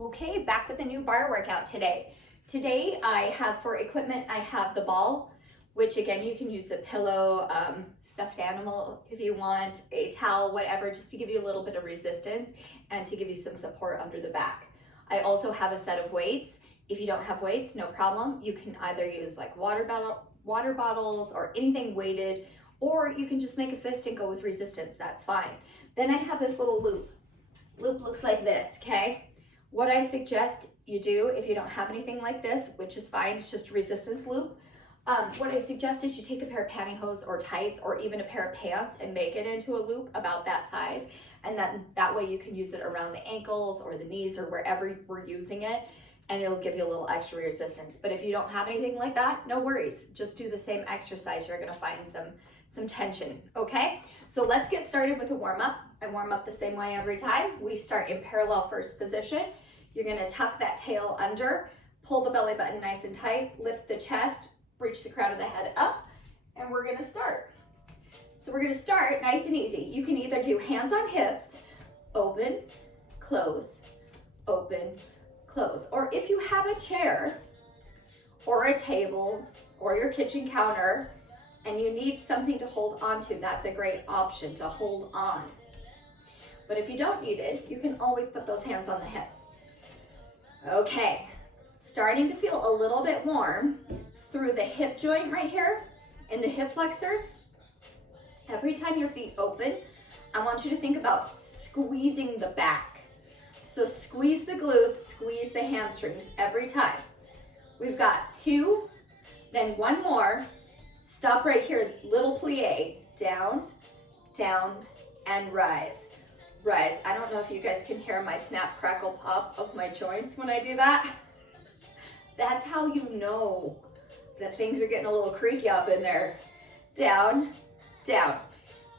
Okay, back with a new bar workout today. Today I have for equipment, I have the ball, which again, you can use a pillow, stuffed animal if you want, a towel, whatever, just to give you a little bit of resistance and to give you some support under the back. I also have a set of weights. If you don't have weights, no problem. You can either use like water bottles or anything weighted, or you can just make a fist and go with resistance, that's fine. Then I have this little loop. Loop looks like this, okay? What I suggest you do if you don't have anything like this, which is fine, it's just a resistance loop. What I suggest is you take a pair of pantyhose or tights or even a pair of pants and make it into a loop about that size. And that way you can use it around the ankles or the knees or wherever we're using it, and it'll give you a little extra resistance. But if you don't have anything like that, no worries. Just do the same exercise. You're gonna find some tension, okay? So let's get started with a warm up. I warm up the same way every time. We start in parallel first position. You're gonna tuck that tail under, pull the belly button nice and tight, lift the chest, reach the crown of the head up, and we're gonna start. So we're gonna start nice and easy. You can either do hands on hips, open, close, open, close. Or if you have a chair or a table or your kitchen counter and you need something to hold on to, that's a great option to hold on. But if you don't need it, you can always put those hands on the hips. Okay, starting to feel a little bit warm through the hip joint right here in the hip flexors. Every time your feet open, I want you to think about squeezing the back. So squeeze the glutes, squeeze the hamstrings every time. We've got 2, then 1 more. Stop right here, little plie, down, down, and rise. Rise. I don't know if you guys can hear my snap, crackle, pop of my joints when I do that. That's how you know that things are getting a little creaky up in there. Down, down.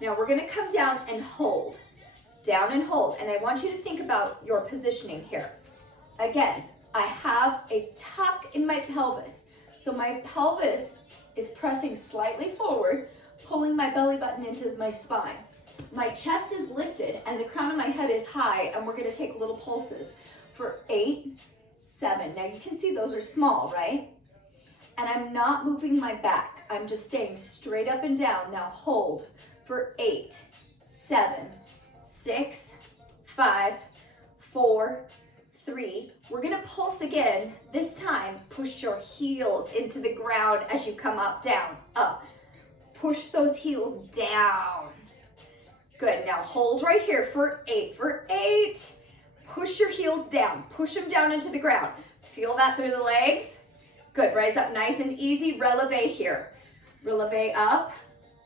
Now we're gonna come down and hold. Down and hold. And I want you to think about your positioning here. Again, I have a tuck in my pelvis. So my pelvis is pressing slightly forward, pulling my belly button into my spine. My chest is lifted and the crown of my head is high, and we're gonna take little pulses for 8, 7. Now you can see those are small, right? And I'm not moving my back. I'm just staying straight up and down. Now hold for 8, 7, 6, 5, 4, 3. We're gonna pulse again. This time, push your heels into the ground as you come up, down, up. Push those heels down. Good, now hold right here for 8. For 8, push your heels down. Push them down into the ground. Feel that through the legs. Good, rise up nice and easy. Releve here. Releve up,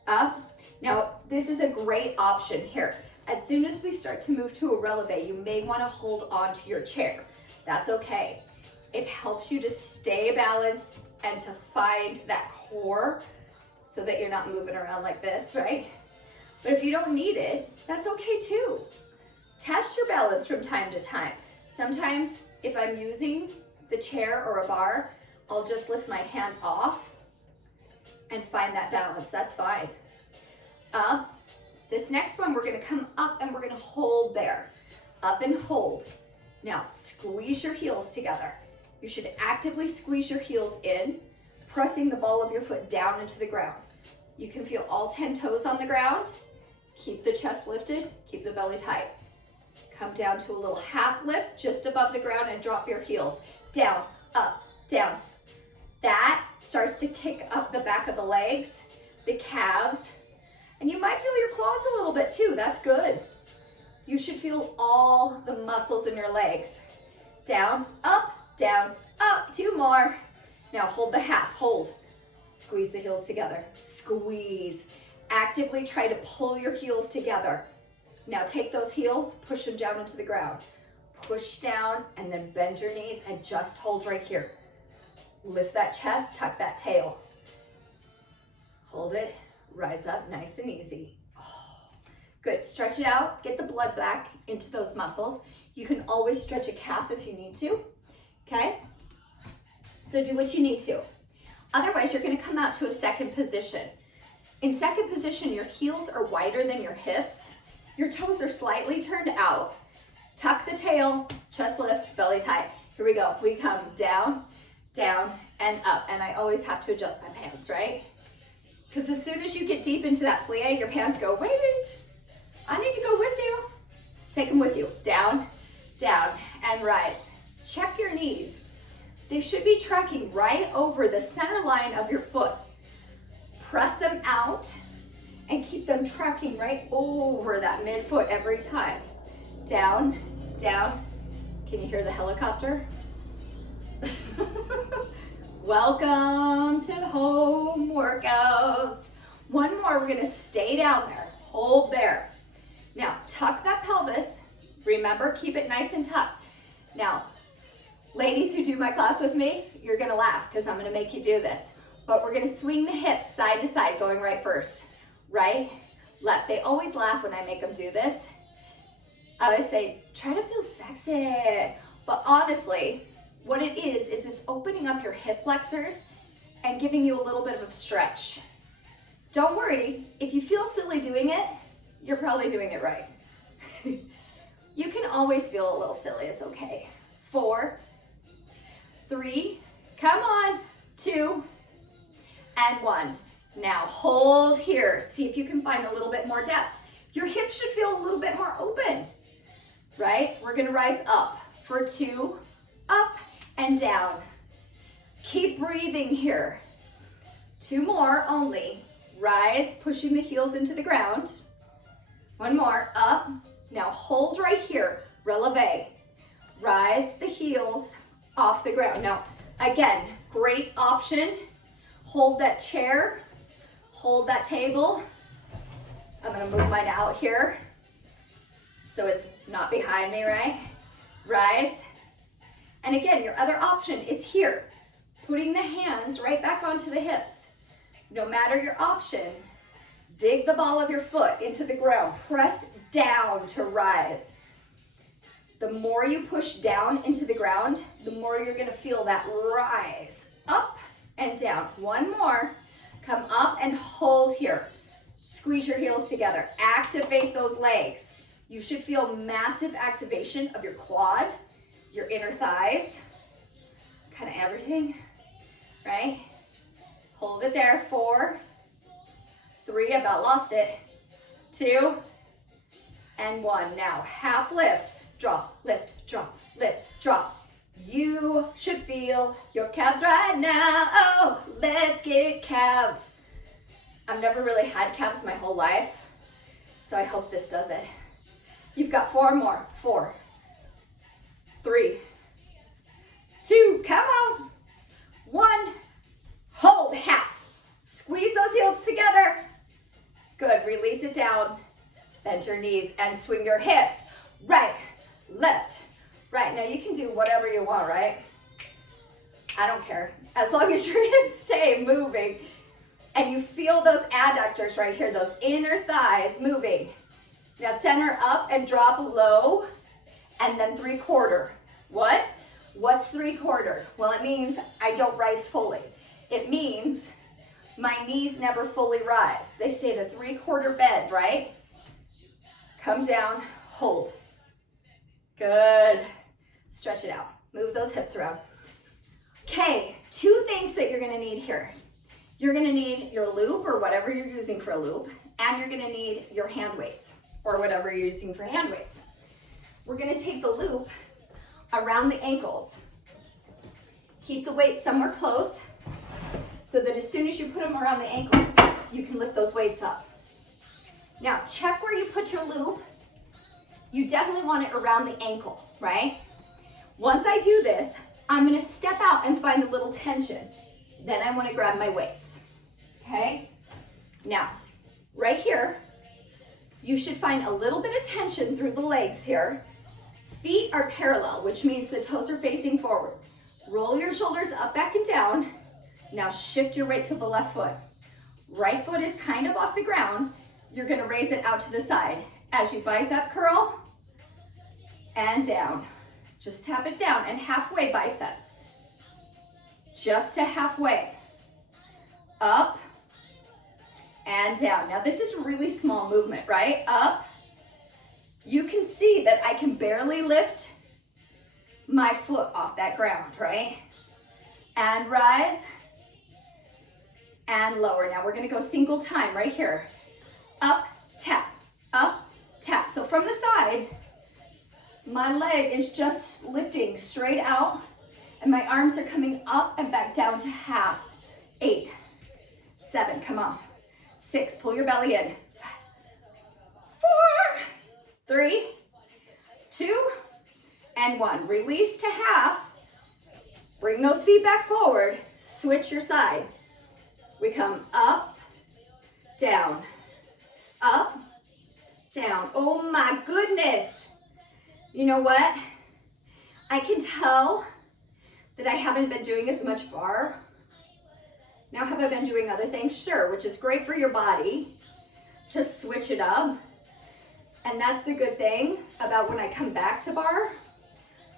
up. Now, this is a great option here. As soon as we start to move to a releve, you may want to hold on to your chair. That's okay. It helps you to stay balanced and to find that core so that you're not moving around like this, right? But if you don't need it, that's okay too. Test your balance from time to time. Sometimes if I'm using the chair or a bar, I'll just lift my hand off and find that balance. That's fine. Up. This next one, we're gonna come up and we're gonna hold there. Up and hold. Now squeeze your heels together. You should actively squeeze your heels in, pressing the ball of your foot down into the ground. You can feel all 10 toes on the ground. Keep the chest lifted, keep the belly tight. Come down to a little half lift just above the ground and drop your heels. Down, up, down. That starts to kick up the back of the legs, the calves, and you might feel your quads a little bit too. That's good. You should feel all the muscles in your legs. Down, up, 2 more. Now hold the half, hold. Squeeze the heels together, squeeze. Actively try to pull your heels together. Now take those heels, push them down into the ground. Push down and then bend your knees and just hold right here. Lift that chest, tuck that tail. Hold it, rise up nice and easy. Oh, good, stretch it out, get the blood back into those muscles. You can always stretch a calf if you need to, okay? So do what you need to. Otherwise, you're gonna come out to a second position. In second position, your heels are wider than your hips. Your toes are slightly turned out. Tuck the tail, chest lift, belly tight. Here we go. We come down, down, and up. And I always have to adjust my pants, right? Because as soon as you get deep into that plie, your pants go, wait, I need to go with you. Take them with you. Down, down, and rise. Check your knees. They should be tracking right over the center line of your foot. Press them out and keep them tracking right over that midfoot every time. Down, down. Can you hear the helicopter? Welcome to home workouts. One more, we're gonna stay down there, hold there. Now, tuck that pelvis. Remember, keep it nice and tucked. Now, ladies who do my class with me, you're gonna laugh because I'm gonna make you do this. But we're gonna swing the hips side to side, going right first. Right, left. They always laugh when I make them do this. I always say, try to feel sexy. But honestly, what it is it's opening up your hip flexors and giving you a little bit of a stretch. Don't worry, if you feel silly doing it, you're probably doing it right. You can always feel a little silly, it's okay. 4, 3, come on, 2, and 1. Now hold here. See if you can find a little bit more depth. Your hips should feel a little bit more open, right? We're gonna rise up for 2, up and down. Keep breathing here. 2 more only. Rise, pushing the heels into the ground. 1 more, up. Now hold right here, releve. Rise the heels off the ground. Now, again, great option. Hold that chair. Hold that table. I'm gonna move mine out here so it's not behind me, right? Rise. And again, your other option is here, putting the hands right back onto the hips. No matter your option, dig the ball of your foot into the ground. Press down to rise. The more you push down into the ground, the more you're gonna feel that rise. Up and down. 1 more. Come up and hold here. Squeeze your heels together. Activate those legs. You should feel massive activation of your quad, your inner thighs, kind of everything, right? Hold it there. 4, 3, I about lost it. 2, and 1. Now, half lift, drop, lift, drop, lift, drop. You should feel your calves right now. Oh, let's get calves. I've never really had calves my whole life, so I hope this does it. You've got 4 more. 4, 3, 2, come on. 1, hold, half. Squeeze those heels together. Good, release it down. Bend your knees and swing your hips. Right, left, right. Now you can do whatever you want, right? I don't care. As long as your hips stay moving and you feel those adductors right here, those inner thighs moving. Now center up and drop low and then 3/4. What? What's 3/4? Well, it means I don't rise fully. It means my knees never fully rise. They stay at a 3/4 bend, right? Come down, hold. Good. Stretch it out. Move those hips around. Okay, 2 things that you're gonna need here. You're gonna need your loop or whatever you're using for a loop, and you're gonna need your hand weights or whatever you're using for hand weights. We're gonna take the loop around the ankles. Keep the weight somewhere close so that as soon as you put them around the ankles, you can lift those weights up. Now check where you put your loop. You definitely want it around the ankle, right? Once I do this, I'm gonna step out and find a little tension. Then I wanna grab my weights, okay? Now, right here, you should find a little bit of tension through the legs here. Feet are parallel, which means the toes are facing forward. Roll your shoulders up, back, and down. Now shift your weight to the left foot. Right foot is kind of off the ground. You're gonna raise it out to the side. As you bicep curl, and down. Just tap it down, and halfway biceps. Just to halfway. Up, and down. Now this is a really small movement, right? Up. You can see that I can barely lift my foot off that ground, right? And rise and lower. Now we're gonna go single time right here. Up, tap, up, tap. So from the side, my leg is just lifting straight out and my arms are coming up and back down to half. 8, 7, come on. 6, pull your belly in. 4, 3, 2, and 1. Release to half. Bring those feet back forward. Switch your side. We come up, down, up, down. Oh my goodness. You know what? I can tell that I haven't been doing as much bar. Now have I been doing other things? Sure, which is great for your body. Just switch it up. And that's the good thing about when I come back to bar.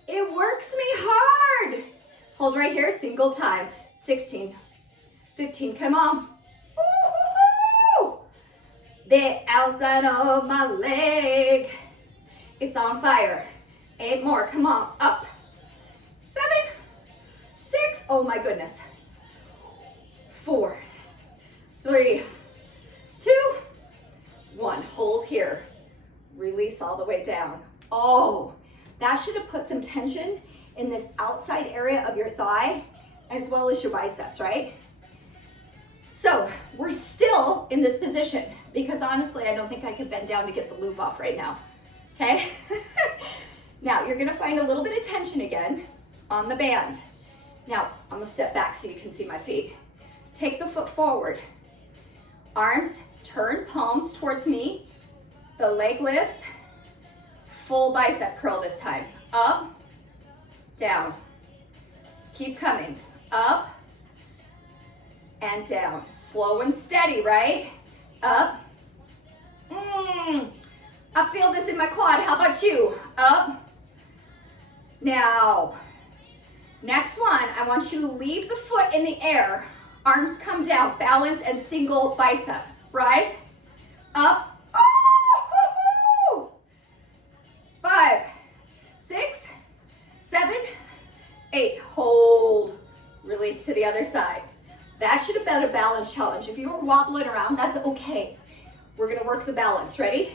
It works me hard. Hold right here, single time. 16, 15, come on. Ooh, the outside of my leg, it's on fire. 8 more, come on, up. 7, 6, oh my goodness. 4, 3, 2, 1, hold here. Release all the way down. Oh, that should have put some tension in this outside area of your thigh as well as your biceps, right? So we're still in this position because honestly, I don't think I could bend down to get the loop off right now, okay? Now you're gonna find a little bit of tension again on the band. Now I'm gonna step back so you can see my feet. Take the foot forward. Arms turn, palms towards me. The leg lifts. Full bicep curl this time. Up, down. Keep coming. Up and down. Slow and steady, right? Up. I feel this in my quad. How about you? Up. Now, next one, I want you to leave the foot in the air. Arms come down, balance and single bicep. Rise, up. Oh! 5, 6, 7, 8. Hold. Release to the other side. That should have been a balance challenge. If you were wobbling around, that's okay. We're gonna work the balance. Ready?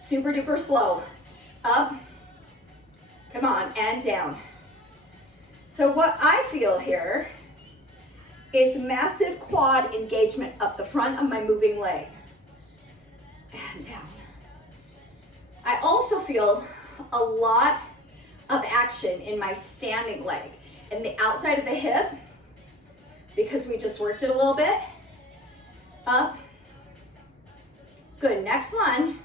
Super duper slow. Up. Come on, and down. So what I feel here is massive quad engagement up the front of my moving leg. And down. I also feel a lot of action in my standing leg and the outside of the hip because we just worked it a little bit. Up. Good, next one.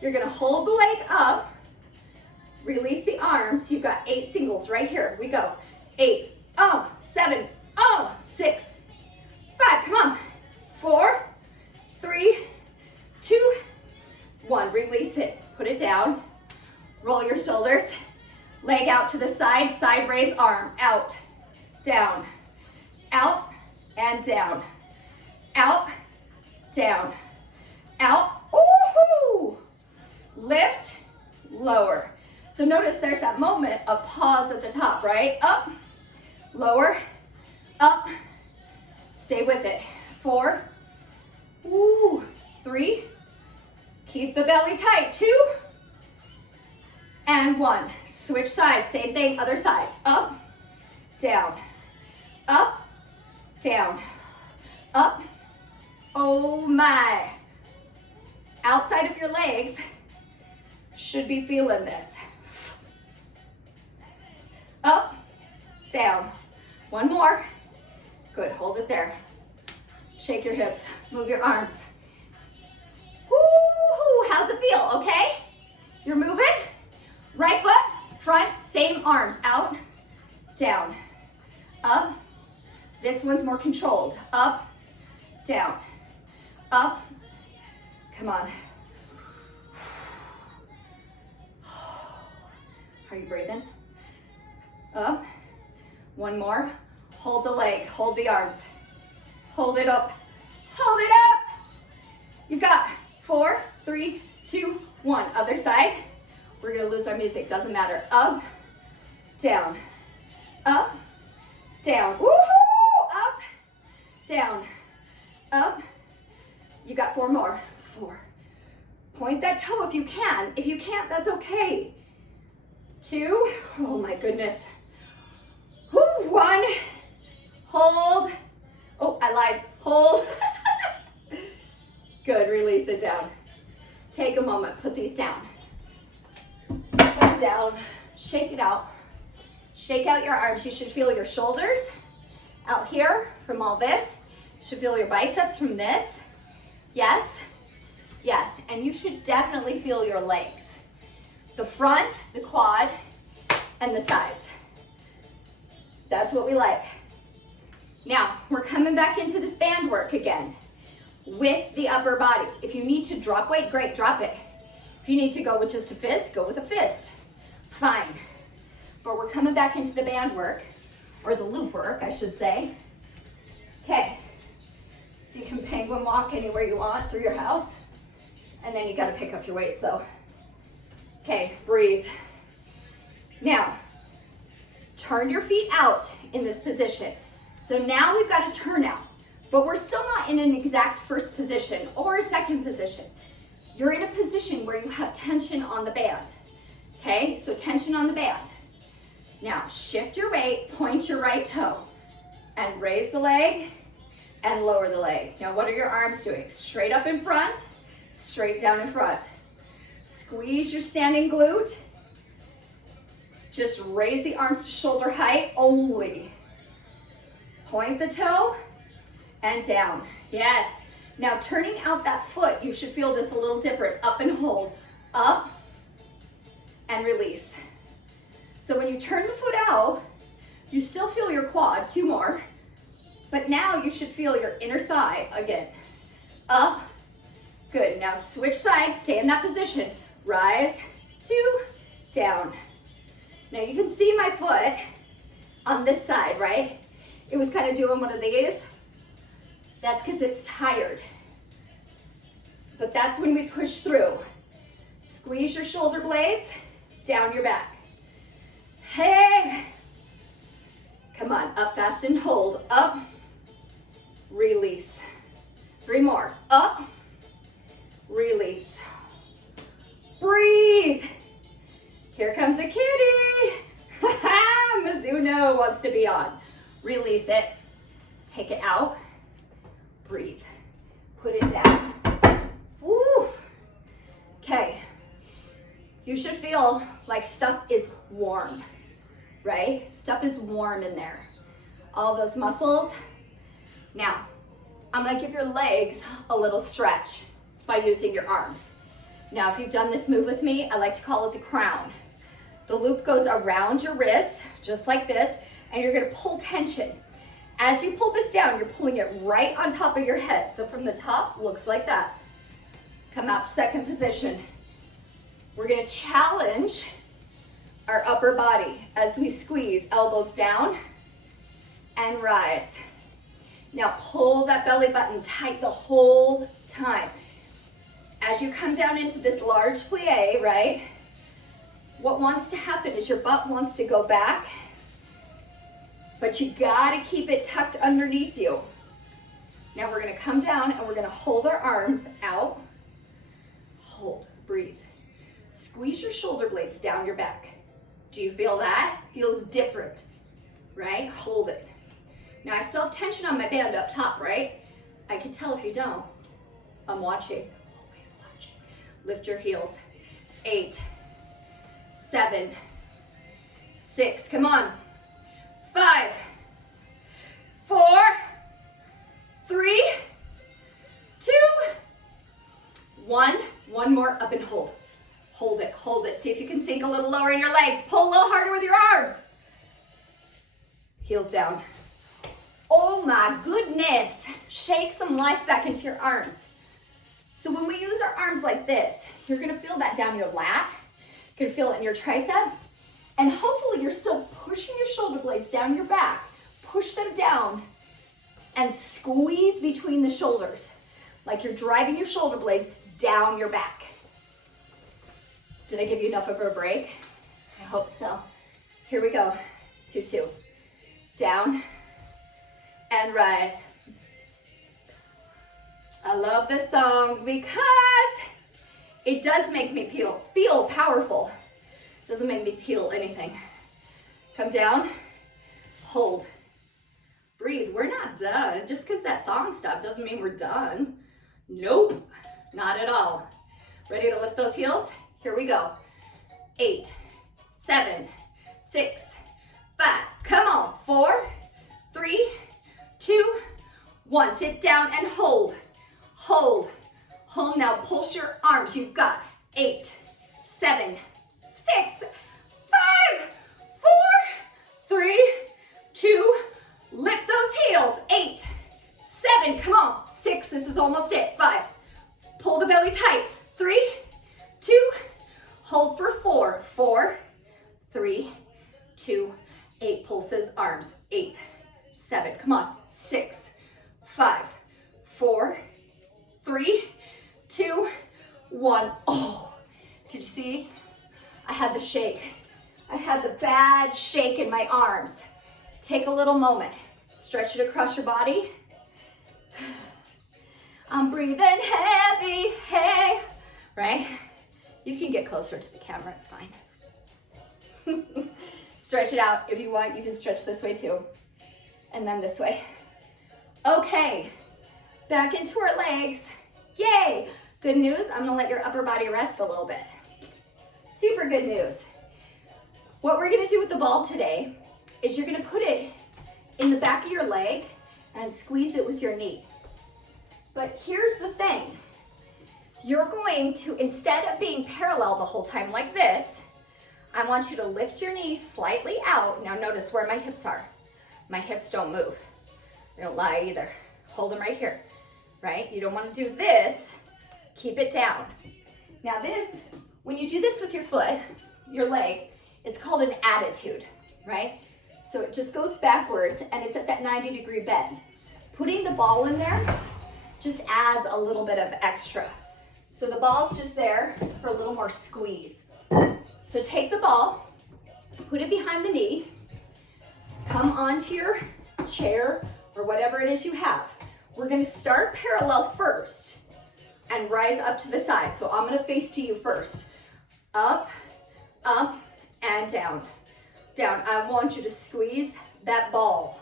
You're gonna hold the leg up, release the arms. You've got 8 singles right here. We go. 8, 7, 6, 5, come on. 4, 3, 2, 1. Release it, put it down. Roll your shoulders, leg out to the side, side raise arm, out, down, out, and down, out, down, out, ooh, lift, lower. So notice there's that moment of pause at the top, right? Up, lower, up, stay with it. 4, 3, keep the belly tight. 2, and 1. Switch sides, same thing, other side. Up, down, up, down, up. Oh my. Outside of your legs should be feeling this. Up, down. 1 more. Good, hold it there. Shake your hips, move your arms. Woo, how's it feel, okay? You're moving. Right foot, front, same arms. Out, down, up. This one's more controlled. Up, down, up. Come on. Are you breathing? Up. 1 more. Hold the leg, hold the arms. Hold it up, hold it up. You've got 4, 3, 2, 1. Other side. We're gonna lose our music, doesn't matter. Up, down, up, down. Woohoo! Up, down, up. You got 4 more. 4. Point that toe if you can. If you can't, that's okay. 2. Oh my goodness. 1. Hold. Oh, I lied. Hold. Good. Release it down. Take a moment. Put these down. Put them down. Shake it out. Shake out your arms. You should feel your shoulders out here from all this. You should feel your biceps from this. Yes. Yes. And you should definitely feel your legs. The front, the quad, and the sides. That's what we like. Now, we're coming back into this band work again with the upper body. If you need to drop weight, great, drop it. If you need to go with just a fist, go with a fist. Fine. But we're coming back into the band work, or the loop work, I should say. Okay. So you can penguin walk anywhere you want through your house. And then you gotta pick up your weights though. Okay, breathe. Now, turn your feet out in this position. So now we've got a turnout, but we're still not in an exact first position or a second position. You're in a position where you have tension on the band. Okay, so tension on the band. Now shift your weight, point your right toe, and raise the leg and lower the leg. Now what are your arms doing? Straight up in front, straight down in front. Squeeze your standing glute. Just raise the arms to shoulder height only. Point the toe and down. Yes. Now turning out that foot, you should feel this a little different. Up and hold. Up and release. So when you turn the foot out, you still feel your quad. 2 more. But now you should feel your inner thigh again. Up. Good. Now switch sides. Stay in that position. Rise. 2. Down. Now you can see my foot on this side, right? It was kind of doing one of these. That's because it's tired. But that's when we push through. Squeeze your shoulder blades down your back. Hey. Come on, up fast and hold. Up. Release. 3 more. Up. Release. Breathe. Here comes a kitty. Mizuno wants to be on. Release it. Take it out. Breathe. Put it down. Woo. Okay. You should feel like stuff is warm, right? Stuff is warm in there. All those muscles. Now, I'm gonna give your legs a little stretch by using your arms. Now, if you've done this move with me, I like to call it the crown. The loop goes around your wrist, just like this, and you're gonna pull tension. As you pull this down, you're pulling it right on top of your head. So from the top, looks like that. Come out to second position. We're gonna challenge our upper body as we squeeze, elbows down and rise. Now pull that belly button tight the whole time. As you come down into this large plie, right? What wants to happen is your butt wants to go back, but you gotta keep it tucked underneath you. Now we're gonna come down and we're gonna hold our arms out. Hold, breathe. Squeeze your shoulder blades down your back. Do you feel that? Feels different, right? Hold it. Now I still have tension on my band up top, right? I can tell if you don't. I'm watching, always watching. Lift your heels. 8, 7, 6, come on. 5, 4, 3, 2, 1. One more, up and hold. Hold it, hold it. See if you can sink a little lower in your legs. Pull a little harder with your arms. Heels down. Oh my goodness. Shake some life back into your arms. So when we use our arms like this, you're gonna feel that down your lat. You're gonna feel it in your tricep. And hopefully you're still pushing your shoulder blades down your back. Push them down and squeeze between the shoulders. Like you're driving your shoulder blades down your back. Did I give you enough of a break? I hope so. Here we go. 2, 2. Down and rise. I love this song because it does make me feel powerful. It doesn't make me feel anything. Come down, hold, breathe. We're not done. Just because that song stopped doesn't mean we're done. Nope, not at all. Ready to lift those heels? Here we go. 8, 7, 6, 5. Come on. 4, 3, 2, 1. Sit down and hold. Hold. Hold. Now pulse your arms. You've got 8, 7, 6, 5, 4, 3, 2. Lift those heels. 8, 7. Come on. 6. This is almost it. 5. Pull the belly tight. 3, 2. Hold for 4. 4, 3, 2. 8 pulses, arms. 8, 7. Come on. 6, 5, 4, 3, 2, 1. Oh, did you see? I had the shake. I had the bad shake in my arms. Take a little moment. Stretch it across your body. I'm breathing heavy, hey. Right? You can get closer to the camera, it's fine. Stretch it out. If you want, you can stretch this way too. And then this way. Okay, back into our legs. Yay! Good news, I'm gonna let your upper body rest a little bit. Super good news. What we're gonna do with the ball today is you're gonna put it in the back of your leg and squeeze it with your knee. But here's the thing. You're going to, instead of being parallel the whole time like this, I want you to lift your knees slightly out. Now notice where my hips are. My hips don't move. They don't lie either. Hold them right here, right? You don't want to do this. Keep it down. Now this, when you do this with your foot, your leg, it's called an attitude, right? So it just goes backwards and it's at that 90-degree bend. Putting the ball in there just adds a little bit of extra. So the ball's just there for a little more squeeze. So take the ball, put it behind the knee, come onto your chair or whatever it is you have. We're gonna start parallel first and rise up to the side. So I'm gonna face to you first. Up, up, and down. Down. I want you to squeeze that ball.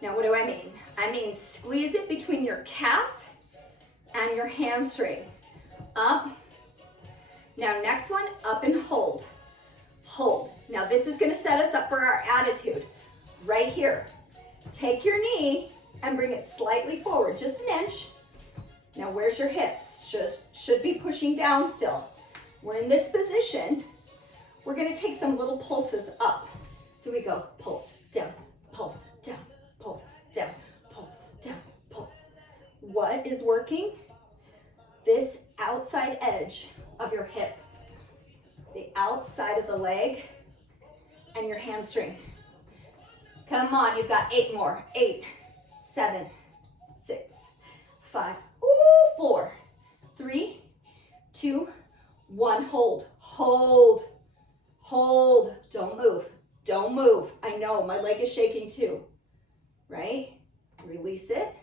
Now what do I mean? I mean squeeze it between your calf and your hamstring. Up. Now next one, up and hold. Hold. Now this is gonna set us up for our attitude. Right here. Take your knee and bring it slightly forward, just an inch. Now where's your hips? Just should be pushing down still. We're in this position. We're gonna take some little pulses up. So we go pulse, down, pulse, down, pulse, down, pulse, down, pulse. What is working? This outside edge of your hip, the outside of the leg, and your hamstring. Come on, you've got 8 more. 8, 7, 6, 5, 4, 3, 2, 1. Hold, hold, hold. Don't move, don't move. I know, my leg is shaking too, right? Release it.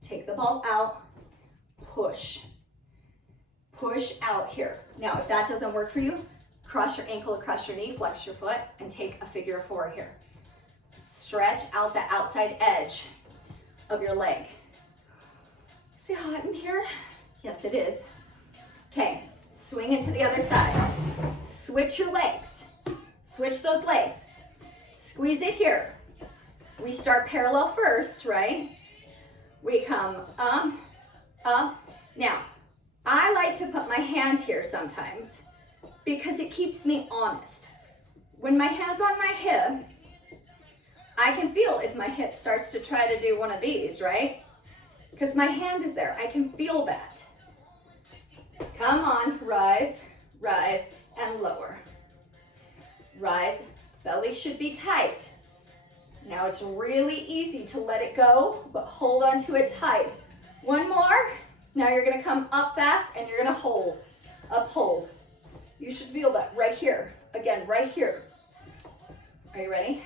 Take the ball out. Push. Push out here. Now, if that doesn't work for you, cross your ankle across your knee, flex your foot, and take a figure of 4 here. Stretch out the outside edge of your leg. See how hot in here? Yes, it is. Okay, swing it to the other side. Switch your legs. Switch those legs. Squeeze it here. We start parallel first, right? We come up, up. Now, I like to put my hand here sometimes because it keeps me honest. When my hand's on my hip, I can feel if my hip starts to try to do one of these, right? Because my hand is there, I can feel that. Come on, rise, rise, and lower. Rise, belly should be tight. Now it's really easy to let it go, but hold on to it tight. One more. Now you're gonna come up fast and you're gonna hold, uphold. You should feel that right here. Again, right here. Are you ready?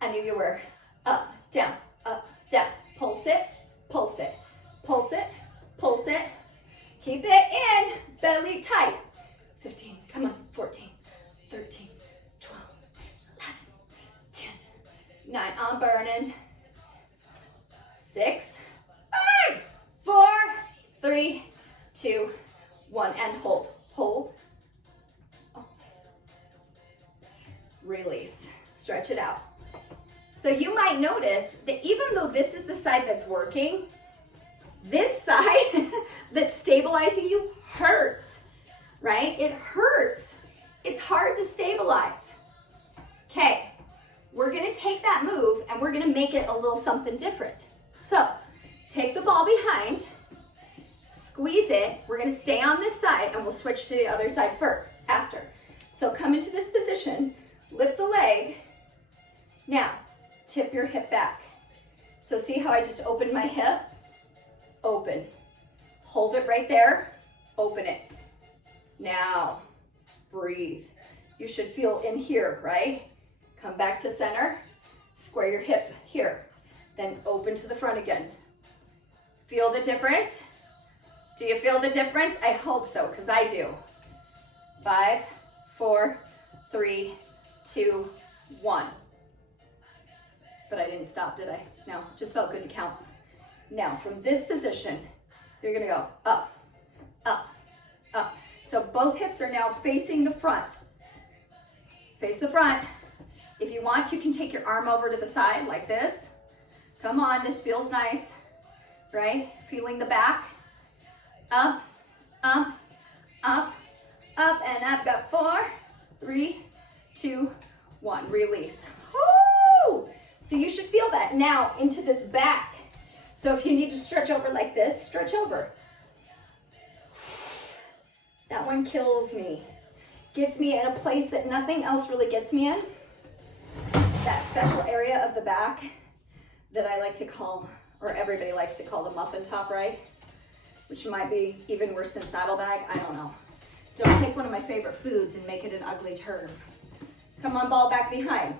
I knew you were. Up, down, pulse it, pulse it, pulse it, pulse it. Keep it in, belly tight. 15, come on, 14, 13, 12, 11, 10, 9, I'm burning. 6, 5, 4, 3, 2, 1, and hold, hold. Release, stretch it out. So you might notice that even though this is the side that's working, this side that's stabilizing you hurts, right? It hurts. It's hard to stabilize. Okay, we're gonna take that move and we're gonna make it a little something different. So take the ball behind, squeeze it. We're gonna stay on this side and we'll switch to the other side first, after. So come into this position, lift the leg. Now, tip your hip back. So see how I just opened my hip? Open. Hold it right there. Open it. Now, breathe. You should feel in here, right? Come back to center. Square your hip here. Then open to the front again. Feel the difference? Do you feel the difference? I hope so, because I do. 5, 4, 3, 2, 1. But I didn't stop, did I? No, just felt good to count. Now, from this position, you're gonna go up, up, up. So both hips are now facing the front. Face the front. If you want, you can take your arm over to the side like this. Come on, this feels nice, right? Feeling the back. Up, up, up, up, and I've got 4, 3, 2, 1. Release. Woo! So you should feel that now into this back. So if you need to stretch over like this, stretch over. That one kills me. Gets me in a place that nothing else really gets me in. That special area of the back that I like to call, or everybody likes to call, the muffin top, right? Which might be even worse than saddlebag, I don't know. Don't take one of my favorite foods and make it an ugly term. Come on, ball back behind.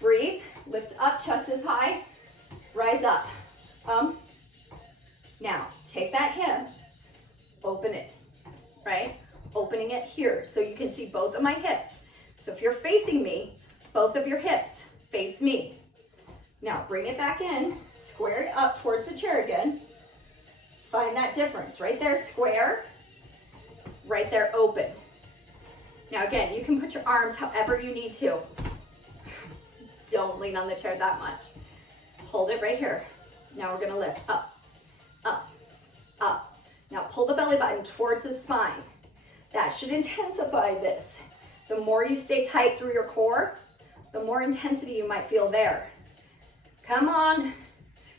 Breathe, lift up, chest is high, rise up. Now, take that hip, open it, right? Opening it here so you can see both of my hips. So if you're facing me, both of your hips face me. Now, bring it back in, square it up towards the chair again. Find that difference. Right there, square. Right there, open. Now again, you can put your arms however you need to. Don't lean on the chair that much. Hold it right here. Now we're gonna lift up, up, up. Now pull the belly button towards the spine. That should intensify this. The more you stay tight through your core, the more intensity you might feel there. Come on.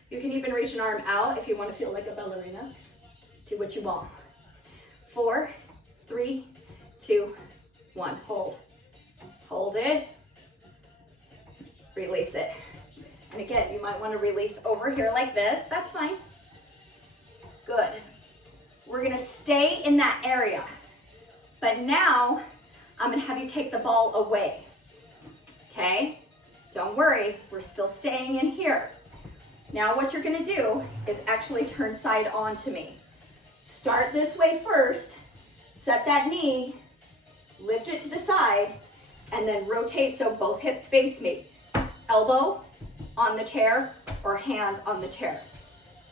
You can even reach an arm out if you want to feel like a ballerina. Do what you want. 4, 3, 2, 1. Hold. Hold it. Release it. And again, you might want to release over here like this. That's fine. Good. We're going to stay in that area. But now, I'm going to have you take the ball away. Okay? Don't worry. We're still staying in here. Now what you're gonna do is actually turn side on to me. Start this way first, set that knee, lift it to the side, and then rotate so both hips face me. Elbow on the chair or hand on the chair.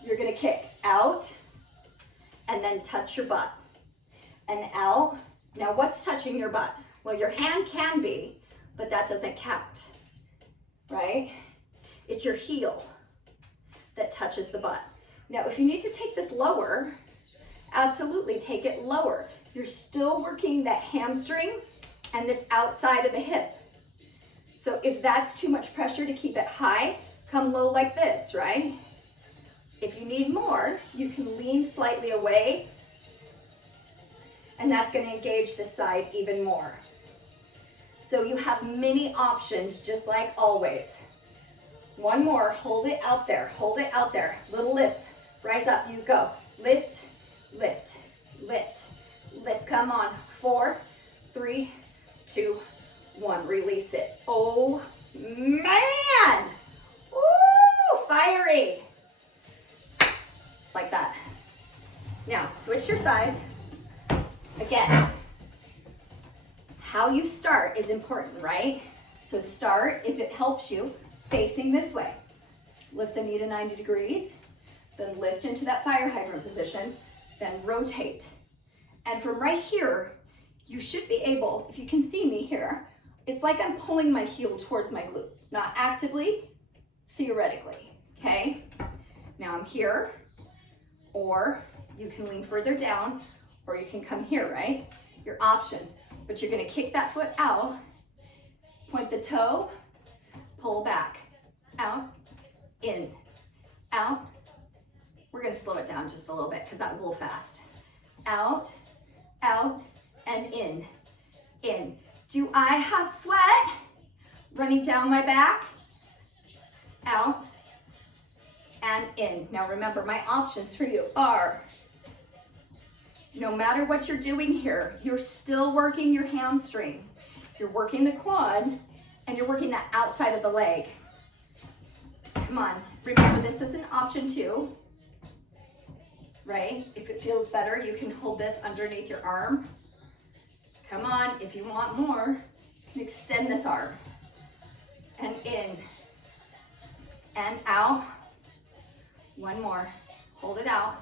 You're gonna kick out and then touch your butt. And out. Now what's touching your butt? Well, your hand can be, but that doesn't count, right? It's your heel that touches the butt. Now, if you need to take this lower, absolutely take it lower. You're still working that hamstring and this outside of the hip. So if that's too much pressure to keep it high, come low like this, right? If you need more, you can lean slightly away, and that's gonna engage the side even more. So you have many options, just like always. One more, hold it out there, hold it out there. Little lifts, rise up, you go. Lift, lift, lift, lift, come on. 4, 3, 2, 1, release it. Oh man, ooh, fiery, like that. Now switch your sides. Again, how you start is important, right? So start, if it helps you, facing this way. Lift the knee to 90 degrees, then lift into that fire hydrant position, then rotate. And from right here, you should be able, if you can see me here, it's like I'm pulling my heel towards my glute, not actively, theoretically, okay? Now I'm here, or you can lean further down, or you can come here, right? Your option, but you're gonna kick that foot out, point the toe, pull back, out, in, out. We're gonna slow it down just a little bit because that was a little fast. Out, out, and in, in. Do I have sweat running down my back? Out, and in. Now remember, my options for you are, no matter what you're doing here, you're still working your hamstring. You're working the quad, and you're working that outside of the leg. Come on, remember this is an option too, right? If it feels better, you can hold this underneath your arm. Come on, if you want more, you can extend this arm. And in, and out. One more, hold it out,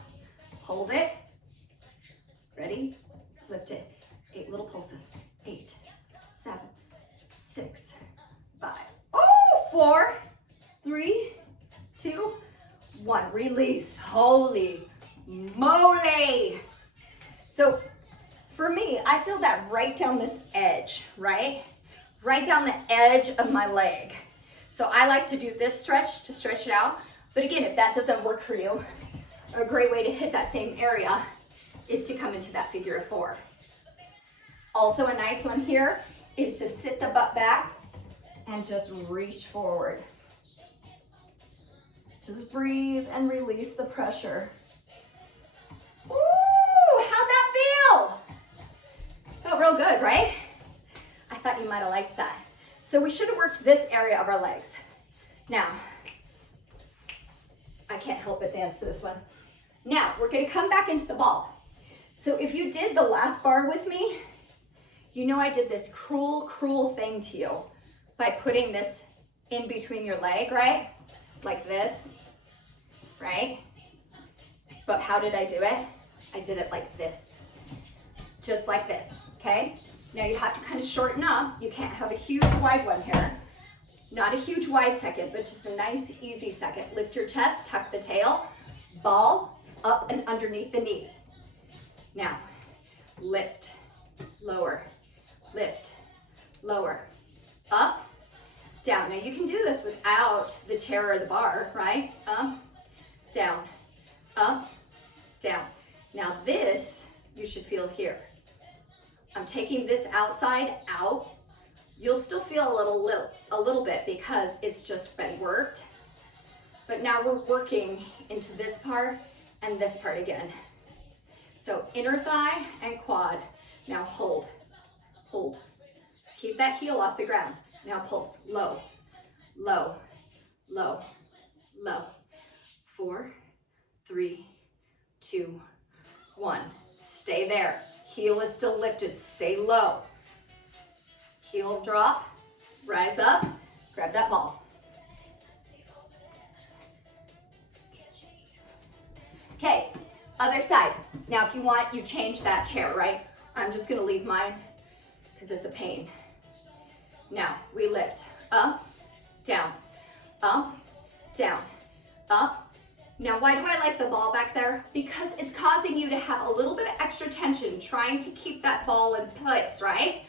hold it. Ready? Lift it. 8 little pulses. 8, 7, 6, 5. Oh, 4, 3, 2, 1. Release. Holy moly. So for me, I feel that right down this edge, right? Right down the edge of my leg. So I like to do this stretch to stretch it out. But again, if that doesn't work for you, a great way to hit that same area is to come into that figure of 4. Also a nice one here is to sit the butt back and just reach forward. Just breathe and release the pressure. Ooh, how'd that feel? Felt real good, right? I thought you might have liked that. So we should have worked this area of our legs. Now, I can't help but dance to this one. Now, we're gonna come back into the ball. So if you did the last bar with me, you know I did this cruel, cruel thing to you by putting this in between your leg, right? Like this, right? But how did I do it? I did it like this, just like this, okay? Now you have to kind of shorten up. You can't have a huge wide one here. Not a huge wide second, but just a nice, easy second. Lift your chest, tuck the tail, ball up and underneath the knee. Now, lift, lower, lift, lower, up, down. Now you can do this without the chair or the bar, right? Up, down, down. Now this, you should feel here. I'm taking this outside out. You'll still feel a little bit because it's just been worked. But now we're working into this part and this part again. So inner thigh and quad. Now hold, hold. Keep that heel off the ground. Now pulse, low, low, low, low. 4, 3, 2, 1. Stay there. Heel is still lifted, stay low. Heel drop, rise up, grab that ball. Okay, other side. Now if you want, you change that chair, right? I'm just gonna leave mine because it's a pain. Now we lift, up, down, up, down, up. Now why do I like the ball back there? Because it's causing you to have a little bit of extra tension trying to keep that ball in place, right?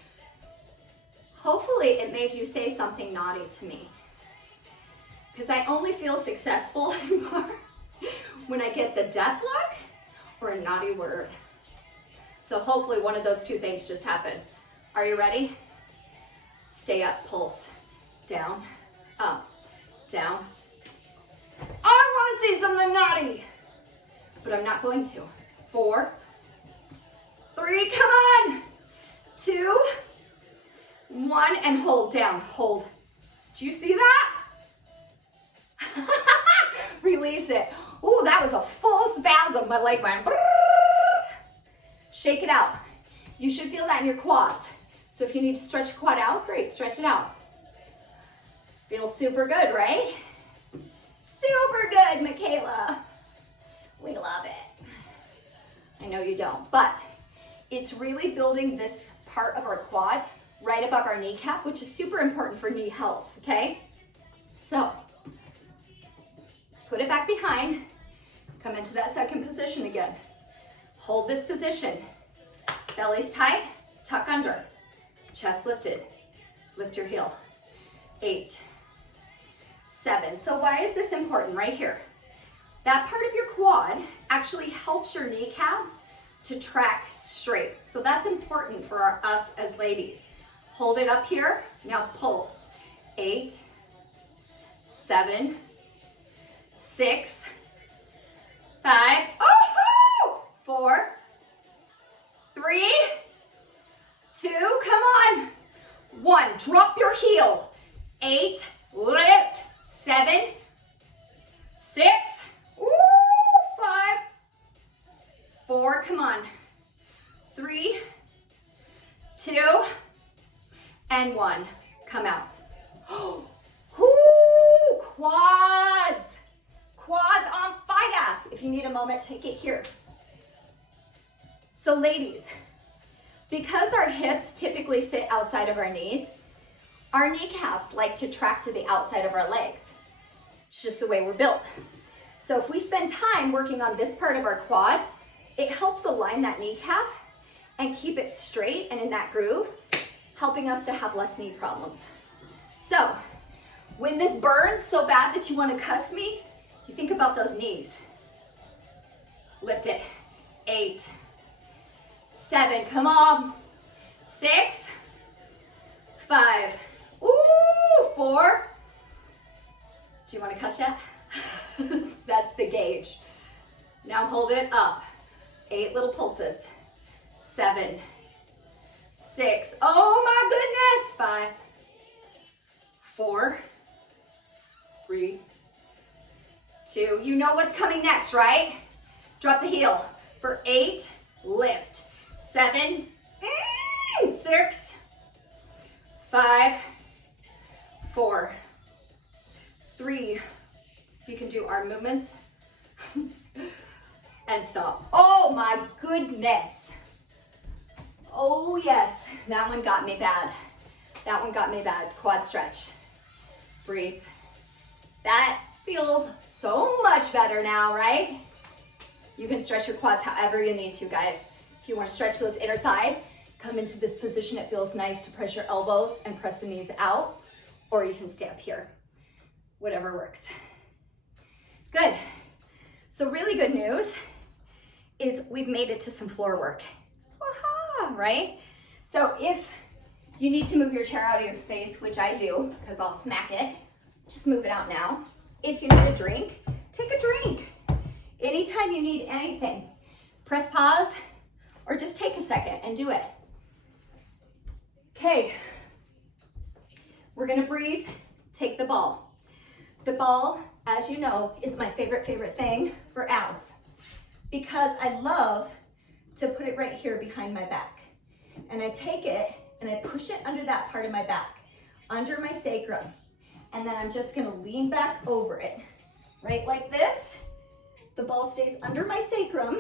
Hopefully it made you say something naughty to me. Because I only feel successful anymore when I get the death look or a naughty word. So hopefully one of those two things just happened. Are you ready? Stay up, pulse. Down, up, down. I want to say something naughty, but I'm not going to. 4, 3, come on. 2, 1, and hold down, hold. Do you see that? Release it. Ooh, that was a full spasm. My leg went. Shake it out. You should feel that in your quads. So if you need to stretch your quad out, great, stretch it out. Feels super good, right? Super good, Michaela. We love it. I know you don't, but it's really building this part of our quad right above our kneecap, which is super important for knee health, okay? So, put it back behind, come into that second position again. Hold this position. Belly's tight, tuck under, chest lifted, lift your heel. 8, 7. So why is this important right here? That part of your quad actually helps your kneecap to track straight. So that's important for us as ladies. Hold it up here, now pulse. 8, 7, 6, 5, 4, 3, 2, come on. 1, drop your heel. 8, lift. 7, 6, 5, 4, come on. 3, 2, and 1, come out. Quads. Quads on fire. If you need a moment, take it here. So ladies, because our hips typically sit outside of our knees, our kneecaps like to track to the outside of our legs. It's just the way we're built. So if we spend time working on this part of our quad, it helps align that kneecap and keep it straight and in that groove, helping us to have less knee problems. So when this burns so bad that you want to cuss me, you think about those knees. Lift it. 8, 7, come on. 6, 5, 4. Do you want to cuss yet? That's the gauge. Now hold it up. 8 little pulses. 7, 6. Oh my goodness. 5, 4, 3, 2. You know what's coming next, right? Drop the heel. For 8, lift. 7, 6, 5, 4, 3. You can do arm movements and stop. Oh my goodness. Oh yes, that one got me bad. That one got me bad. Quad stretch. Breathe. That feels so much better now, right? You can stretch your quads however you need to, guys. If you want to stretch those inner thighs, come into this position. It feels nice to press your elbows and press the knees out, or you can stay up here. Whatever works. Good. So really good news is we've made it to some floor work. Aha, right? So if you need to move your chair out of your space, which I do, because I'll smack it, just move it out now. If you need a drink, take a drink. Anytime you need anything, press pause or just take a second and do it. Okay, we're gonna breathe, take the ball. The ball, as you know, is my favorite thing for abs because I love to put it right here behind my back. And I take it and I push it under that part of my back, under my sacrum. And then I'm just gonna lean back over it, right like this. The ball stays under my sacrum.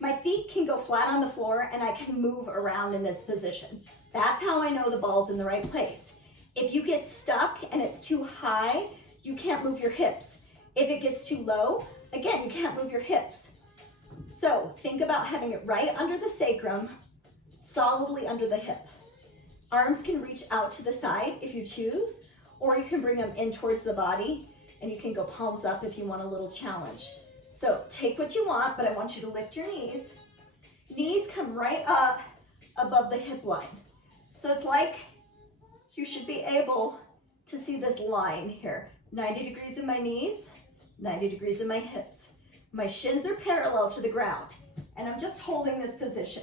My feet can go flat on the floor and I can move around in this position. That's how I know the ball's in the right place. If you get stuck and it's too high, you can't move your hips. If it gets too low, again, you can't move your hips. So think about having it right under the sacrum, solidly under the hip. Arms can reach out to the side if you choose, or you can bring them in towards the body and you can go palms up if you want a little challenge. So take what you want, but I want you to lift your knees. Knees come right up above the hip line. So it's like you should be able to see this line here. 90 degrees in my knees, 90 degrees in my hips. My shins are parallel to the ground, and I'm just holding this position.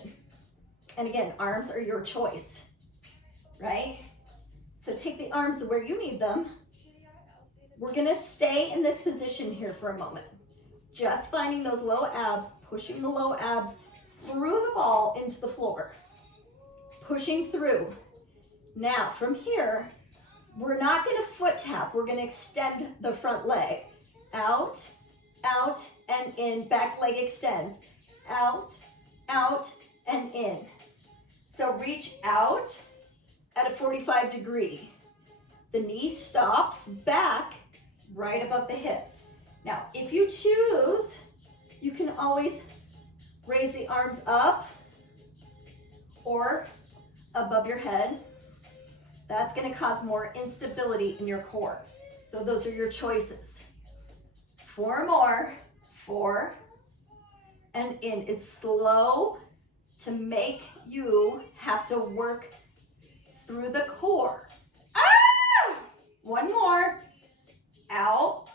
And again, arms are your choice. right? So take the arms where you need them. We're gonna stay in this position here for a moment. Just finding those low abs, pushing the low abs through the ball into the floor. Pushing through. Now, from here, we're not gonna foot tap. We're gonna extend the front leg. Out, out, and in. Back leg extends. Out, out, and in. So reach out at a 45 degree. The knee stops back right above the hips. Now, if you choose, you can always raise the arms up or above your head. That's going to cause more instability in your core. So those are your choices. 4 more. 4 and in. It's slow to make you have to work through the core. Ah! 1 more. Out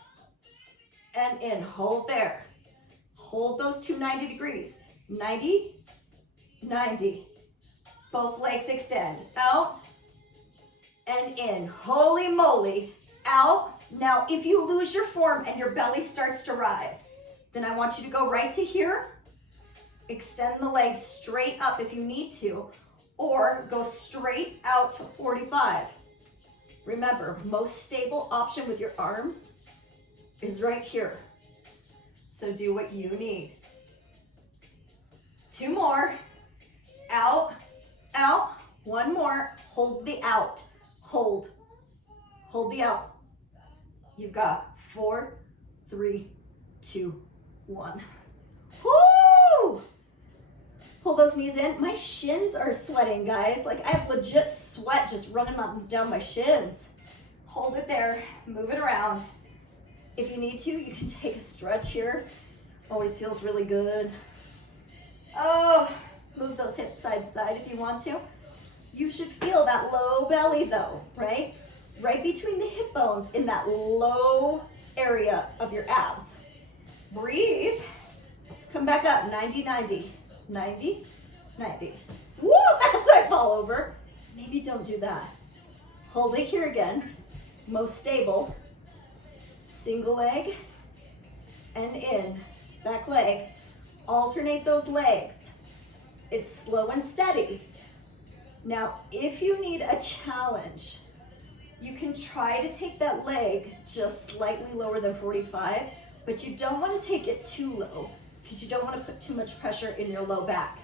and in. Hold there. Hold those 90 degrees. 90, 90. Both legs extend. Out and in. Holy moly. Out. Now, if you lose your form and your belly starts to rise, then I want you to go right to here. Extend the legs straight up if you need to, or go straight out to 45. Remember, most stable option with your arms is right here. So do what you need. 2 more. Out, out. 1 more. Hold the out. Hold. Hold the out. You've got 4, 3, 2, 1. Woo! Pull those knees in. My shins are sweating, guys. Like, I have legit sweat just running down my shins. Hold it there. Move it around. If you need to, you can take a stretch here. Always feels really good. Oh, move those hips side to side if you want to. You should feel that low belly though, right? Right between the hip bones in that low area of your abs. Breathe. Come back up. 90, 90. 90, 90. Woo! As I fall over. Maybe don't do that. Hold it here again. Most stable. Single leg and in. Back leg. Alternate those legs. It's slow and steady. Now, if you need a challenge, you can try to take that leg just slightly lower than 45, but you don't want to take it too low because you don't want to put too much pressure in your low back,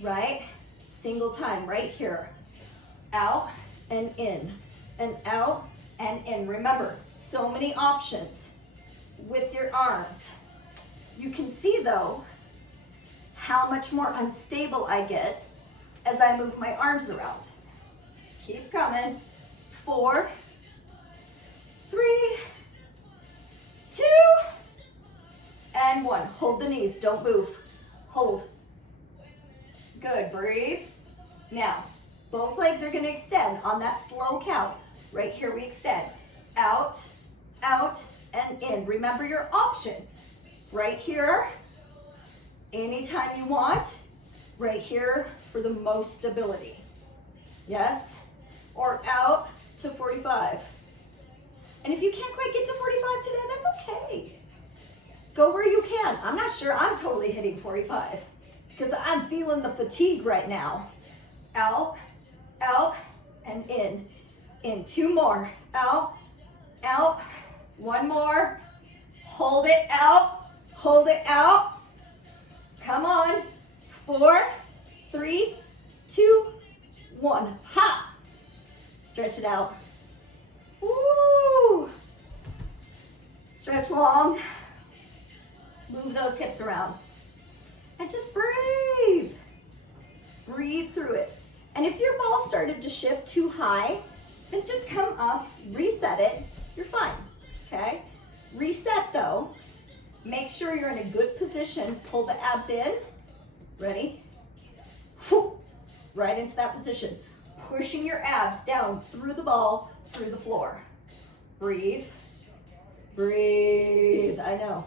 right? Single time right here. Out and in, and out and in. Remember, so many options with your arms. You can see though how much more unstable I get as I move my arms around. Keep coming. 4, 3, 2, and 1. Hold the knees, don't move. Hold. Good, breathe. Now, both legs are gonna extend on that slow count. Right here we extend. Out, out, and in. Remember your option. Right here, anytime you want. Right here for the most stability. Yes? Or out to 45. And if you can't quite get to 45 today, that's okay. Go where you can. I'm not sure I'm totally hitting 45 because I'm feeling the fatigue right now. Out, out, and in. In. 2 more. Out, out. 1 more. Hold it out. Hold it out. Come on. 4, 3, 2, 1. Ha! Stretch it out. Woo! Stretch long. Move those hips around. And just breathe. Breathe through it. And if your ball started to shift too high, then just come up, reset it. You're fine, okay? Reset though. Make sure you're in a good position. Pull the abs in. Ready? Whew. Right into that position. Pushing your abs down through the ball, through the floor. Breathe. Breathe. I know.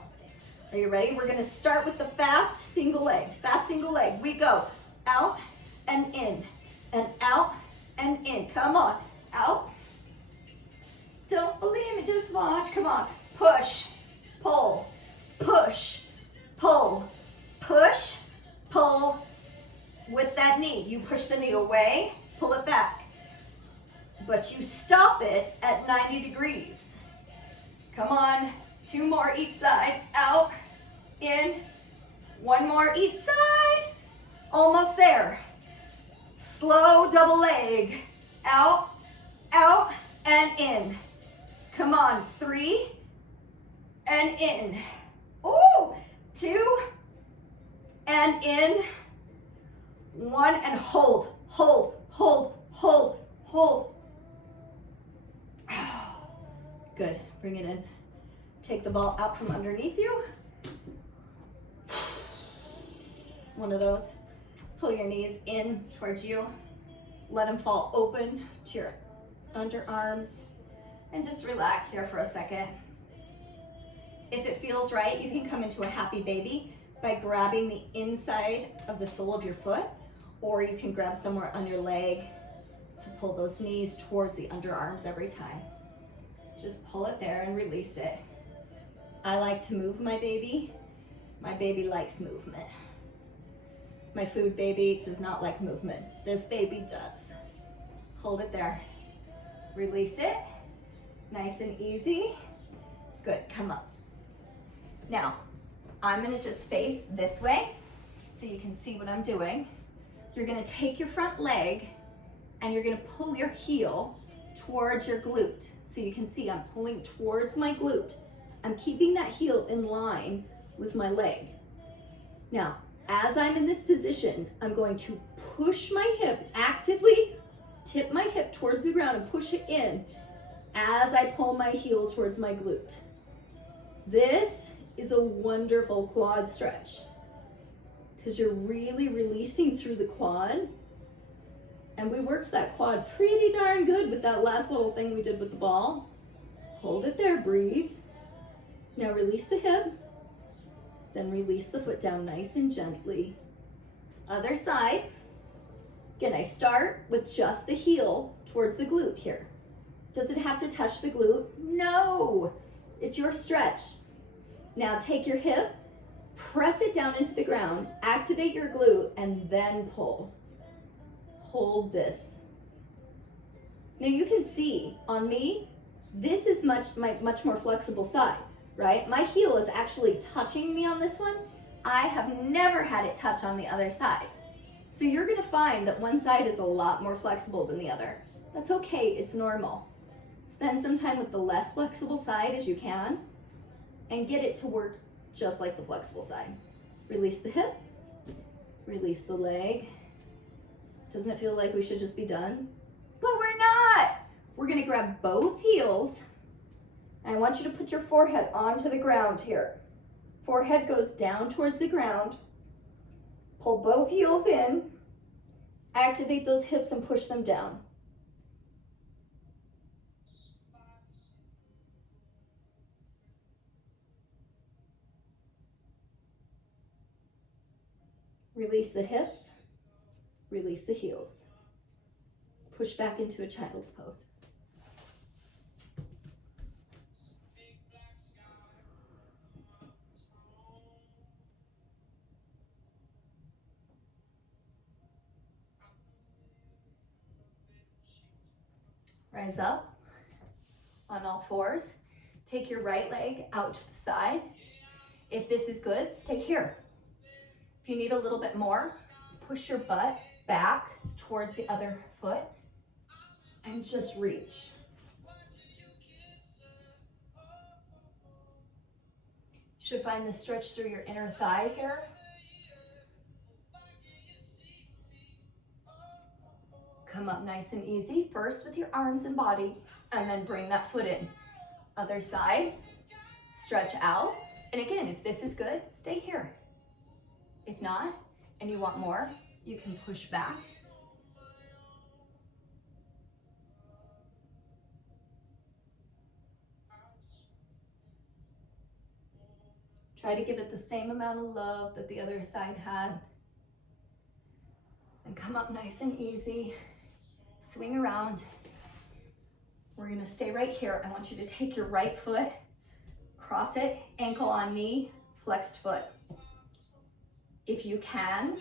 Are you ready? We're gonna start with the fast single leg. Fast single leg. We go out and in, and out and in. Come on, out. Don't believe me, just watch. Come on, push, pull, push, pull, push, pull. With that knee, you push the knee away, pull it back. But you stop it at 90 degrees. Come on, 2 more each side, out, in, 1 more each side, almost there. Slow double leg, out, out, and in. Come on, 3, and in. Ooh, 2, and in. 1, and hold, hold, hold, hold, hold. Good, bring it in. Take the ball out from underneath you. One of those. Pull your knees in towards you. Let them fall open to your underarms. And just relax here for a second. If it feels right, you can come into a happy baby by grabbing the inside of the sole of your foot, or you can grab somewhere on your leg to pull those knees towards the underarms every time. Just pull it there and release it. I like to move my baby. My baby likes movement. My food baby does not like movement. This baby does. Hold it there. Release it. Nice and easy. Good, come up. Now, I'm gonna just face this way so you can see what I'm doing. You're gonna take your front leg and you're gonna pull your heel towards your glute. So you can see I'm pulling towards my glute. I'm keeping that heel in line with my leg. Now, as I'm in this position, I'm going to push my hip, actively tip my hip towards the ground and push it in as I pull my heel towards my glute. This is a wonderful quad stretch because you're really releasing through the quad. And we worked that quad pretty darn good with that last little thing we did with the ball. Hold it there, breathe. Now release the hip, then release the foot down nice and gently. Other side. Again, I start with just the heel towards the glute here. Does it have to touch the glute? No, it's your stretch. Now take your hip, press it down into the ground, activate your glute, and then pull. Hold this. Now you can see on me, this is much more flexible side, right? My heel is actually touching me on this one. I have never had it touch on the other side. So you're gonna find that one side is a lot more flexible than the other. That's okay, it's normal. Spend some time with the less flexible side as you can and get it to work just like the flexible side. Release the hip, release the leg. Doesn't it feel like we should just be done? But we're not. We're gonna grab both heels. And I want you to put your forehead onto the ground here. Forehead goes down towards the ground. Pull both heels in. Activate those hips and push them down. Release the hips. Release the heels. Push back into a child's pose. Rise up on all fours. Take your right leg out to the side. If this is good, stay here. If you need a little bit more, push your butt back towards the other foot and just reach. You should find the stretch through your inner thigh here. Come up nice and easy, first with your arms and body, and then bring that foot in. Other side, stretch out. And again, if this is good, stay here. If not, and you want more, you can push back. Try to give it the same amount of love that the other side had. And come up nice and easy. swing around. We're gonna stay right here. I want you to take your right foot, cross it, ankle on knee, flexed foot. If you can,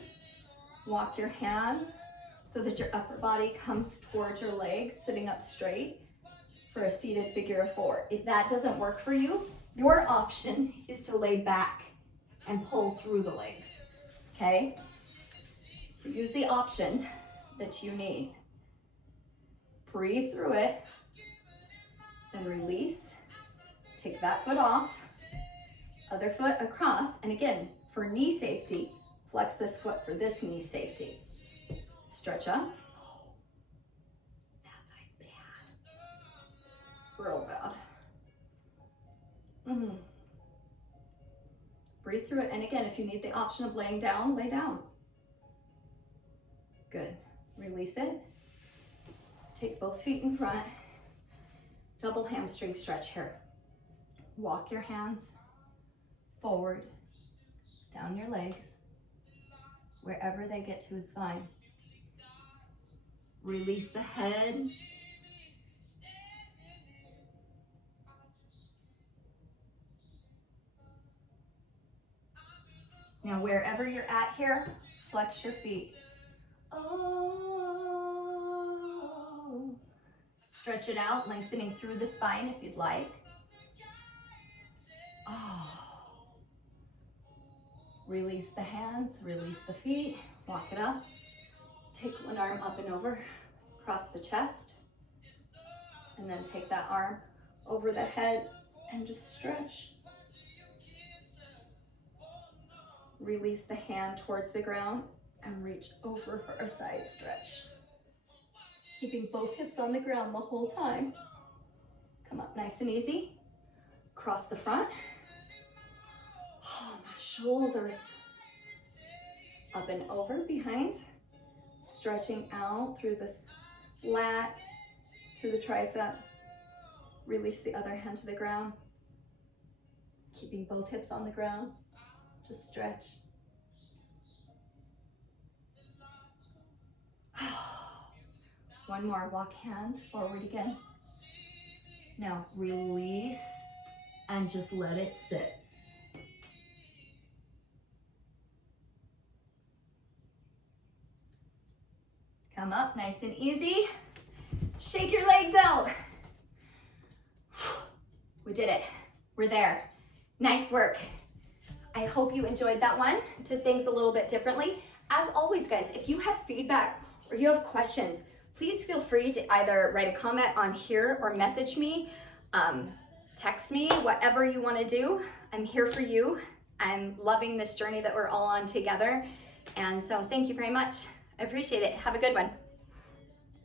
walk your hands so that your upper body comes towards your legs, sitting up straight for a seated figure of four. If that doesn't work for you, your option is to lay back and pull through the legs, okay? So use the option that you need. Breathe through it, then release. Take that foot off, other foot across, and again, for knee safety, flex this foot for this knee safety. Stretch up. That side's bad. Real bad. Breathe through it, and again, if you need the option of laying down, lay down. Good. Release it. Take both feet in front. Double hamstring stretch here. Walk your hands forward, down your legs. Wherever they get to is fine. Release the head. Now, wherever you're at here, flex your feet. Oh. Stretch it out, lengthening through the spine if you'd like. Oh. Release the hands, release the feet, walk it up. Take one arm up and over, across the chest. And then take that arm over the head and just stretch. Release the hand towards the ground and reach over for a side stretch. Keeping both hips on the ground the whole time. Come up nice and easy. Cross the front. Oh, my shoulders. Up and over behind. Stretching out through the lat, through the tricep. Release the other hand to the ground. Keeping both hips on the ground. Just stretch. One more, walk hands forward again. Now release and just let it sit. Come up nice and easy. Shake your legs out. We did it. We're there. Nice work. I hope you enjoyed that one. Did things a little bit differently. As always, guys, if you have feedback or you have questions, please feel free to either write a comment on here or message me, text me, whatever you want to do. I'm here for you. I'm loving this journey that we're all on together. And so thank you very much. I appreciate it. Have a good one.